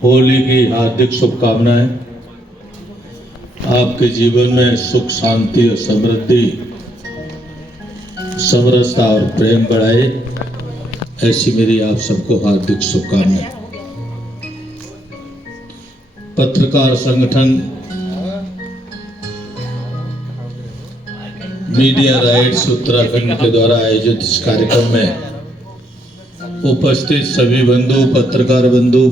होली की हार्दिक शुभकामनाएं। आपके जीवन में सुख शांति और समृद्धि, समरसता और प्रेम बढ़ाए, ऐसी मेरी आप सबको हार्दिक शुभकामनाएं। पत्रकार संगठन मीडिया राइट्स उत्तराखंड के द्वारा आयोजित इस कार्यक्रम में उपस्थित सभी बंधु, पत्रकार बंधु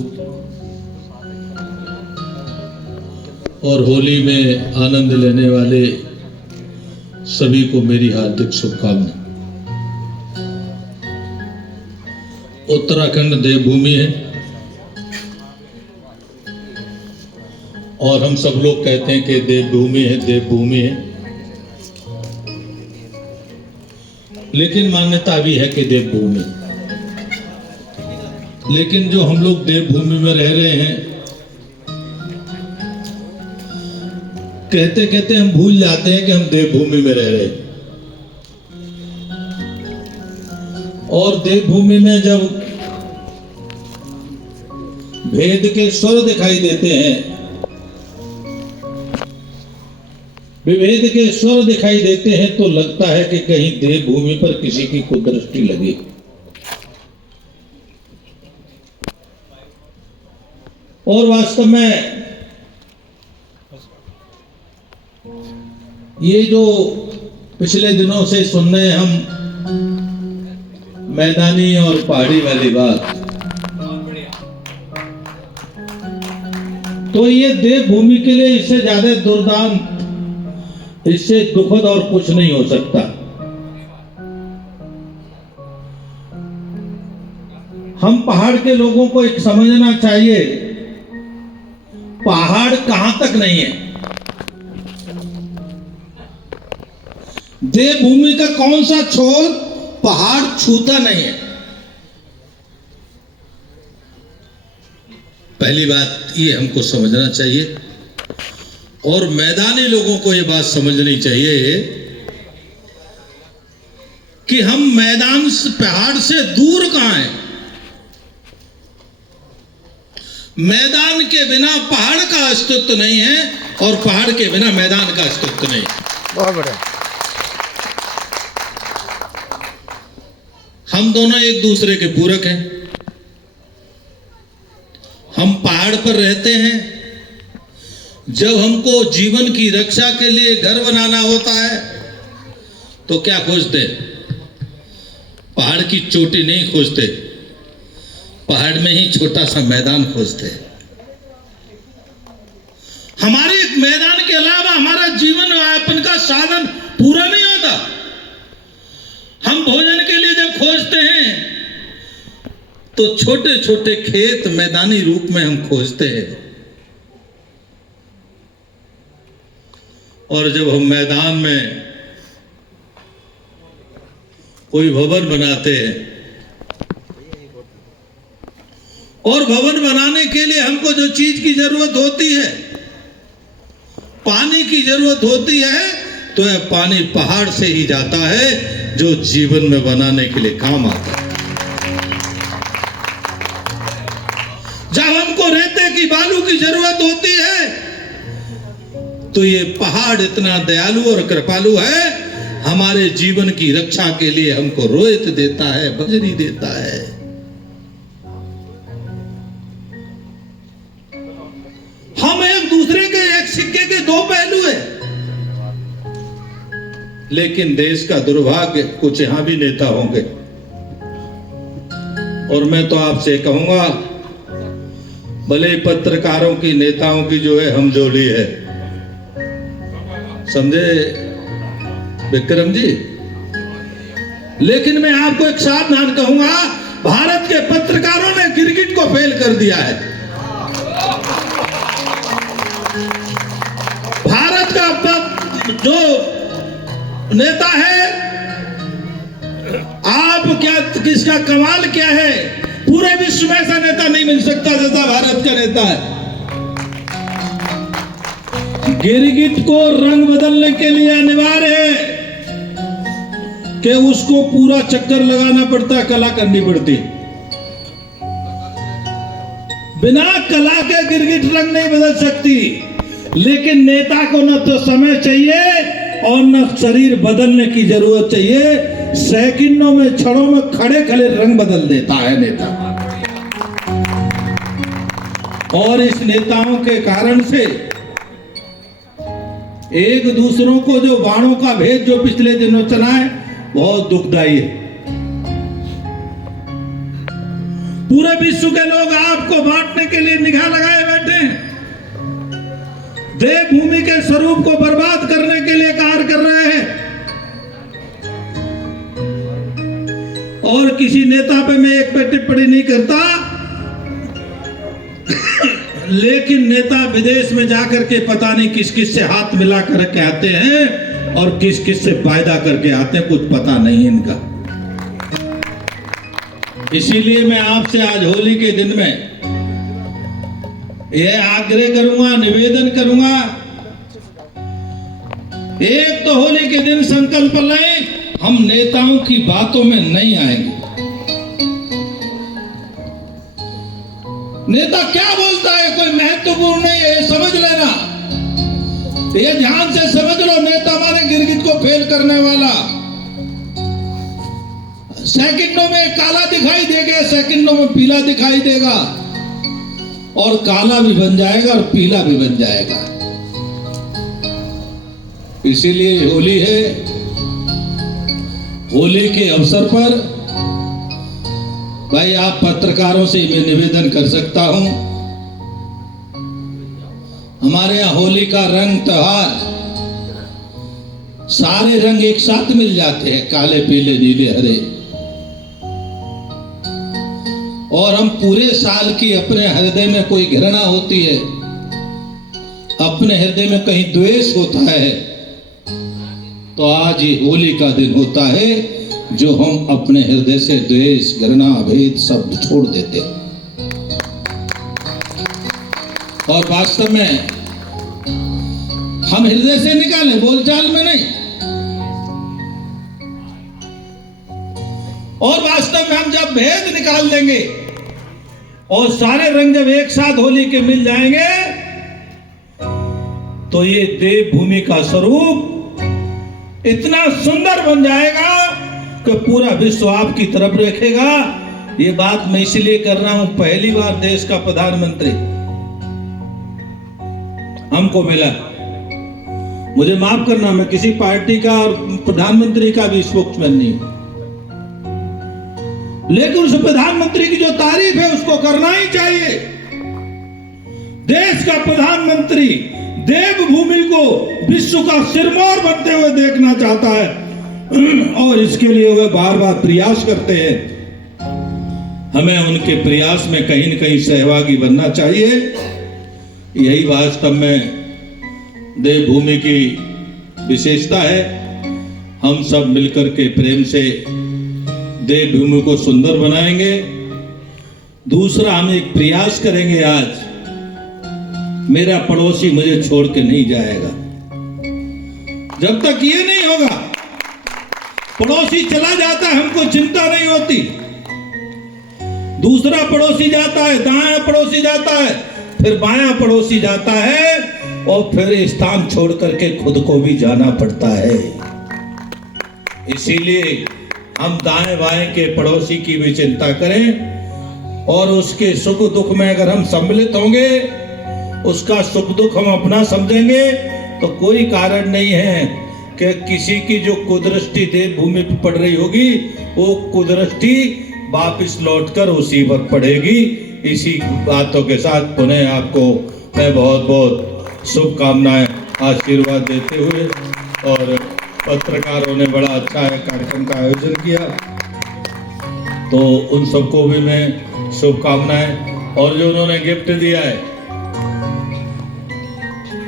और होली में आनंद लेने वाले सभी को मेरी हार्दिक शुभकामनाएं। उत्तराखंड देवभूमि है और हम सब लोग कहते हैं कि देवभूमि है, देवभूमि है, लेकिन मान्यता भी है कि देवभूमि। लेकिन जो हम लोग देवभूमि में रह रहे हैं, कहते कहते हम भूल जाते हैं कि हम देवभूमि में रह रहे हैं। और देवभूमि में जब भेद के स्वर दिखाई देते हैं, विभेद के स्वर दिखाई देते हैं, तो लगता है कि कहीं देवभूमि पर किसी की कुदृष्टि लगी। और वास्तव में ये जो पिछले दिनों से सुन रहे हैं हम मैदानी और पहाड़ी वाली बात, तो ये देवभूमि के लिए इससे ज्यादा दुर्दांत, इससे दुखद और कुछ नहीं हो सकता। हम पहाड़ के लोगों को एक समझना चाहिए, पहाड़ कहां तक नहीं है। देवभूमि का कौन सा छोर पहाड़ छूता नहीं है। पहली बात ये हमको समझना चाहिए और मैदानी लोगों को ये बात समझनी चाहिए कि हम मैदान से, पहाड़ से दूर कहां हैं। मैदान के बिना पहाड़ का अस्तित्व नहीं है और पहाड़ के बिना मैदान का अस्तित्व नहीं है। बहुत बढ़िया। हम दोनों एक दूसरे के पूरक हैं। हम पहाड़ पर रहते हैं। जब हमको जीवन की रक्षा के लिए घर बनाना होता है तो क्या खोजते? पहाड़ की चोटी नहीं खोजते, पहाड़ में ही छोटा सा मैदान खोजते। हमारे एक मैदान के अलावा हमारा जीवन यापन का साधन पूरा नहीं होता। हम भोजन के लिए जब खोजते हैं तो छोटे छोटे खेत मैदानी रूप में हम खोजते हैं, और जब हम मैदान में कोई भवन बनाते हैं, और भवन बनाने के लिए हमको जो चीज की जरूरत होती है, पानी की जरूरत होती है, तो यह पानी पहाड़ से ही जाता है जो जीवन में बनाने के लिए काम आता है। जब हमको रेते की बालू की जरूरत होती है तो ये पहाड़ इतना दयालु और कृपालु है, हमारे जीवन की रक्षा के लिए हमको रोएत देता है, बजरी देता है। हम एक दूसरे के, एक सिक्के के दो पहलू हैं। लेकिन देश का दुर्भाग्य, कुछ यहां भी नेता होंगे, और मैं तो आपसे कहूंगा, भले पत्रकारों की, नेताओं की जो है हमजोली है, समझे विक्रम जी, लेकिन मैं आपको एक सावधान कहूंगा, भारत के पत्रकारों ने गिरगिट को फेल कर दिया है। भारत का जो नेता है, आप क्या, किसका कमाल क्या है, पूरे विश्व में ऐसा नेता नहीं मिल सकता जैसा भारत का नेता है। गिरगिट को रंग बदलने के लिए अनिवार्य है कि उसको पूरा चक्कर लगाना पड़ता है, कला करनी पड़ती है। बिना कला के गिरगिट रंग नहीं बदल सकती, लेकिन नेता को न तो समय चाहिए और न शरीर बदलने की जरूरत चाहिए। सेकंडों में, क्षणों में खड़े खड़े रंग बदल देता है नेता। और इस नेताओं के कारण से एक दूसरों को जो बाणों का भेद जो पिछले दिनों चला है, बहुत दुखदाई है। पूरे विश्व के लोग आपको बांटने के लिए निगाह लगाए बैठे हैं, देवभूमि के स्वरूप को बर्बाद करने के लिए कार्य कर रहे हैं। और किसी नेता पे मैं एक पे टिप्पणी नहीं करता, लेकिन नेता विदेश में जाकर के पता नहीं किस किस से हाथ मिला करके आते हैं और किस किस से वायदा करके आते हैं, कुछ पता नहीं इनका। इसीलिए मैं आपसे आज होली के दिन में यह आग्रह करूंगा, निवेदन करूंगा, एक तो होली के दिन संकल्प लें, हम नेताओं की बातों में नहीं आएंगे। नेता क्या बोलता है कोई महत्वपूर्ण नहीं है, ये समझ लेना, ये ध्यान से समझ लो। नेता हमारे गिरगिट को फेल करने वाला, सेकंडों में काला दिखाई देगा, सेकंडों में पीला दिखाई देगा, और काला भी बन जाएगा और पीला भी बन जाएगा। इसीलिए होली है, होली के अवसर पर भाई आप पत्रकारों से मैं निवेदन कर सकता हूं, हमारे यहां होली का रंग त्योहार, सारे रंग एक साथ मिल जाते हैं, काले पीले नीले हरे, और हम पूरे साल की अपने हृदय में कोई घृणा होती है, अपने हृदय में कहीं द्वेष होता है, तो आज ये होली का दिन होता है जो हम अपने हृदय से द्वेष, घृणा, भेद सब छोड़ देते हैं। और वास्तव में हम हृदय से निकालें, बोलचाल में नहीं। और वास्तव में हम जब भेद निकाल देंगे और सारे रंग जब एक साथ होली के मिल जाएंगे, तो ये देवभूमि का स्वरूप इतना सुंदर बन जाएगा कि पूरा विश्व आपकी तरफ देखेगा। ये बात मैं इसलिए कर रहा हूं, पहली बार देश का प्रधानमंत्री हमको मिला। मुझे माफ करना, मैं किसी पार्टी का और प्रधानमंत्री का भी स्पोक्समैन नहीं हूं, लेकिन उस प्रधानमंत्री की जो तारीफ है उसको करना ही चाहिए। देश का प्रधानमंत्री देवभूमि को विश्व का सिरमौर बनते हुए देखना चाहता है, और इसके लिए वे बार बार प्रयास करते हैं। हमें उनके प्रयास में कहीं न कहीं सहभागी बनना चाहिए। यही वास्तव में देवभूमि की विशेषता है। हम सब मिलकर के प्रेम से देवभूमि को सुंदर बनाएंगे। दूसरा, हम एक प्रयास करेंगे, आज मेरा पड़ोसी मुझे छोड़ के नहीं जाएगा। जब तक ये नहीं होगा, पड़ोसी चला जाता है हमको चिंता नहीं होती, दूसरा पड़ोसी जाता है, दायां पड़ोसी जाता है, फिर बायां पड़ोसी जाता है, और फिर स्थान छोड़ करके खुद को भी जाना पड़ता है। इसीलिए हम दाएं बाएं के पड़ोसी की भी चिंता करें, और उसके सुख दुख में अगर हम सम्मिलित होंगे, उसका सुख दुख हम अपना समझेंगे, तो कोई कारण नहीं है कि किसी की जो कुदृष्टि देवभूमि पर पड़ रही होगी, वो कुदृष्टि वापिस लौटकर उसी पर पड़ेगी। इसी बातों के साथ पुनः आपको मैं बहुत बहुत शुभकामनाएं, आशीर्वाद देते हुए, और पत्रकारों ने बड़ा अच्छा कार्यक्रम का आयोजन किया, तो उन सबको भी मैं शुभकामनाएं। और जो उन्होंने गिफ्ट दिया है,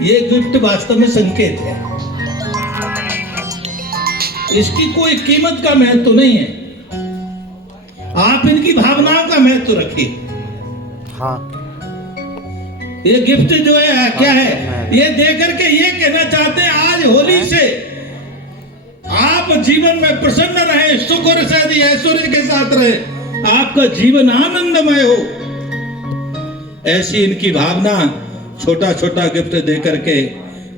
ये गिफ्ट वास्तव में संकेत है, इसकी कोई कीमत का महत्व नहीं है, आप इनकी भावनाओं का महत्व रखिए। हाँ, ये गिफ्ट जो है क्या है, ये देकर के ये कहना चाहते हैं आज होली से आप जीवन में प्रसन्न रहे, सुख और शादी ऐश्वर्य के साथ रहे, आपका जीवन आनंदमय हो। ऐसी इनकी भावना, छोटा छोटा गिफ्ट दे करके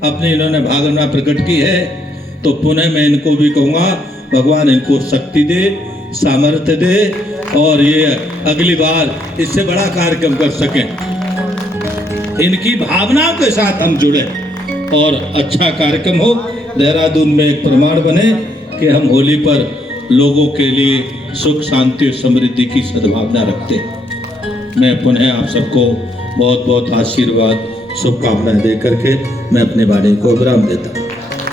अपनी इन्होंने भावना प्रकट की है। तो पुनः मैं इनको भी कहूँगा भगवान इनको शक्ति दे, सामर्थ्य दे और ये अगली बार इससे बड़ा कार्यक्रम कर सकें। इनकी भावनाओं के साथ हम जुड़े और अच्छा कार्यक्रम हो, देहरादून में एक प्रमाण बने कि हम होली पर लोगों के लिए सुख, शांति और समृद्धि की सद्भावना रखते हैं। मैं पुनः आप सबको बहुत बहुत आशीर्वाद, शुभकामनाएं दे करके मैं अपने वाणी को विराम देता हूँ।